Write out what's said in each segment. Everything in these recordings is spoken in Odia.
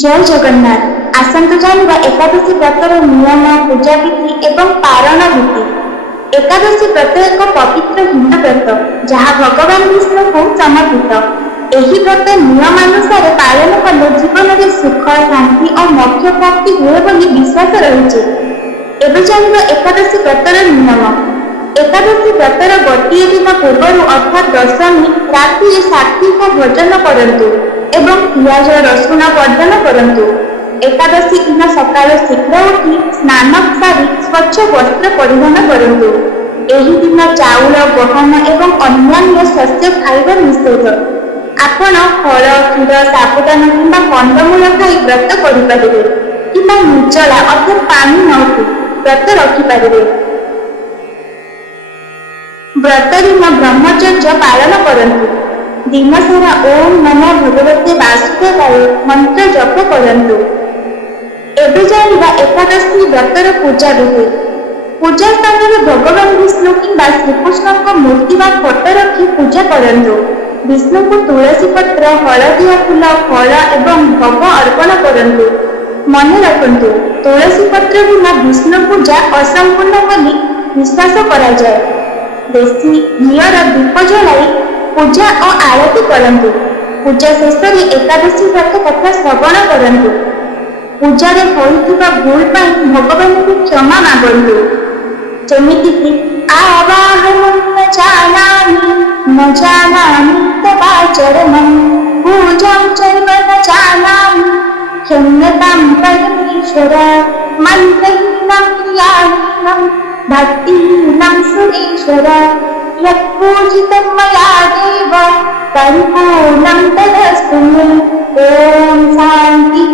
जय जगन्नाथ। आसंतु जानिबा एकादशी व्रतर नियम, पूजाविधि एवं पारण रीति। एकादशी व्रत एक पवित्र हिंदू व्रत जहाँ भगवान विष्णु को समर्पित। ଏହି ବ୍ରତ ନିୟମାନୁସାରେ ପାଳନ କଲେ ଜୀବନରେ ସୁଖ, ଶାନ୍ତି ଓ ମୋକ୍ଷ ପ୍ରାପ୍ତି ହୁଏ ବୋଲି ବିଶ୍ୱାସ ରହିଛି। ଏବେ ଜାଣିବା ଏକାଦଶୀ ବ୍ରତର ନିୟମ। ଏକାଦଶୀ ବ୍ରତର ଗୋଟିଏ ଦିନ ପୂର୍ବରୁ ଅର୍ଥାତ୍ ଦଶମୀ ରାତିରେ ସାତ୍ତ୍ୱିକ ଭୋଜନ କରନ୍ତୁ ଏବଂ ପିଆଜ ରସୁଣ ବର୍ଜନ କରନ୍ତୁ। ଏକାଦଶୀ ଦିନ ସକାଳେ ଶୀଘ୍ର ଉଠି ସ୍ନାନ ସାରି ସ୍ୱଚ୍ଛ ବସ୍ତ୍ର ପରିଧାନ କରନ୍ତୁ। ଏହି ଦିନ ଚାଉଳ, ଗହମ ଏବଂ ଅନ୍ୟାନ୍ୟ ଶସ୍ୟ ଖାଇବା ନିଷେଧ। ଆପଣ ଫଳ, କ୍ଷୀର, ସାବୁଦାନା କିମ୍ବା କନ୍ଦମୂଳ ଖାଇ ବ୍ରତ କରିପାରିବେ କିମ୍ବା ନିର୍ଜଳା ଅର୍ଥାତ୍ ପାଣି ନ ପିଇ ବ୍ରତ ରଖିପାରିବେ। ବ୍ରତ ଦିନ ବ୍ରହ୍ମଚର୍ଯ୍ୟ ପାଳନ କରନ୍ତୁ। ଦିନସାରା ଓಂ ନମୋ ଭଗବତେ ବାସୁଦେବାୟ ମନ୍ତ୍ର ଜପ କରନ୍ତୁ। ଏବେ ଜାଣିବା ଏକାଦଶୀ ବ୍ରତର ପୂଜା ବିଧି। ପୂଜା ସ୍ଥାନରେ ଭଗବାନ ବିଷ୍ଣୁ କିମ୍ବା ଶ୍ରୀକୃଷ୍ଣଙ୍କ ମୂର୍ତ୍ତି ବା ଫଟୋ ରଖି ପୂଜା କରନ୍ତୁ। ବିଷ୍ଣୁଙ୍କୁ ତୁଳସୀ ପତ୍ର, ହଳଦିଆ ଫୁଲ, ଫଳ ଏବଂ ଭୋଗ ଅର୍ପଣ କରନ୍ତୁ। ମନେ ରଖନ୍ତୁ, ତୁଳସୀ ପତ୍ର ବିନା ବିଷ୍ଣୁ ପୂଜା ଅସମ୍ପୂର୍ଣ୍ଣ ବୋଲି ବିଶ୍ୱାସ କରାଯାଏ। ଦେଶୀ ଘିଅର ଦୀପ ଜଳାଇ ପୂଜା ଓ ଆଳତି କରନ୍ତୁ। ପୂଜା ଶେଷରେ ଏକାଦଶୀ ବ୍ରତ କଥା ଶ୍ରବଣ କରନ୍ତୁ। ପୂଜାରେ ହୋଇଥିବା ଭୁଲ ପାଇଁ ଭଗବାନଙ୍କୁ କ୍ଷମା ମାଗନ୍ତୁ। ଯେମିତିକି ଆବାହନଂ ନ ଜାନାମି ତବାଚରଣଂ ପୂଜାଂ ଚୈବ ନ ଜାନାମି କ୍ଷମ୍ୟତାଂ ପରମେଶ୍ୱର ମନ୍ତ୍ରହୀనం କ୍ରିୟାହୀనం ଭକ୍ତିହୀనం ସୁରେଶ୍ୱର ୟତ୍ପୂଜିतं ମୟା ଦେବ परिपूर्णं तदस्तु मे। ओम शांति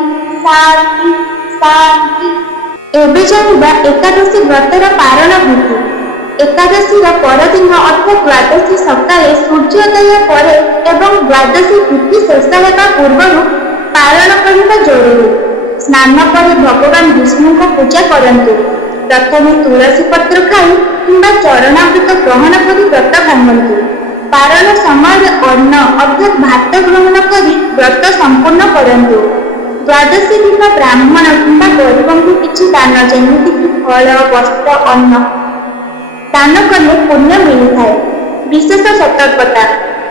शांति शांति। ଏବେ ଜାଣିବା ଏକାଦଶୀ ବ୍ରତର ପାରଣ ବିଧି। ଏକାଦଶୀର ପରଦିନ ଅର୍ଥାତ୍ ଦ୍ୱାଦଶୀ ସକାଳେ ସୂର୍ଯ୍ୟୋଦୟ ପରେ ଏବଂ ଦ୍ୱାଦଶୀ ତିଥି ଶେଷ ହେବା ପୂର୍ବରୁ ପାଳନ କରିବା ଜରୁରୀ। ସ୍ନାନ ପରେ ଭଗବାନ ବିଷ୍ଣୁଙ୍କ ପୂଜା କରନ୍ତୁ। ପ୍ରଥମେ ତୁଳସୀ ପତ୍ର ଖାଇ କିମ୍ବା ଚରଣାମୃତ ଗ୍ରହଣ କରି ବ୍ରତ ଭାଙ୍ଗନ୍ତୁ। ପାରଣ ସମୟରେ ଅନ୍ନ ଅର୍ଥାତ୍ ଭାତ ଗ୍ରହଣ କରି ବ୍ରତ ସମ୍ପୂର୍ଣ୍ଣ କରନ୍ତୁ। ଦ୍ୱାଦଶୀ ଦିନ ବ୍ରାହ୍ମଣ କିମ୍ବା ଗରିବଙ୍କୁ କିଛି ଦାନ ଯେମିତିକି ଫଳ, ବସ୍ତ୍ର, ଅନ୍ନ ଦାନ କଲେ ପୁଣ୍ୟ ମିଳିଥାଏ। ବିଶେଷ ସତର୍କତା,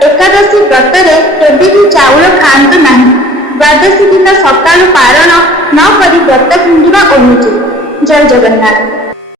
ଏକାଦଶୀ ବ୍ରତରେ କେବେ ବି ଚାଉଳ ଖାଆନ୍ତୁ ନାହିଁ। ଦ୍ୱାଦଶୀ ଦିନ ସକାଳୁ ପାରଣ ନ କରି ବ୍ରତ ଭାଙ୍ଗିବା ଅନୁଚିତ। ଜୟ ଜଗନ୍ନାଥ।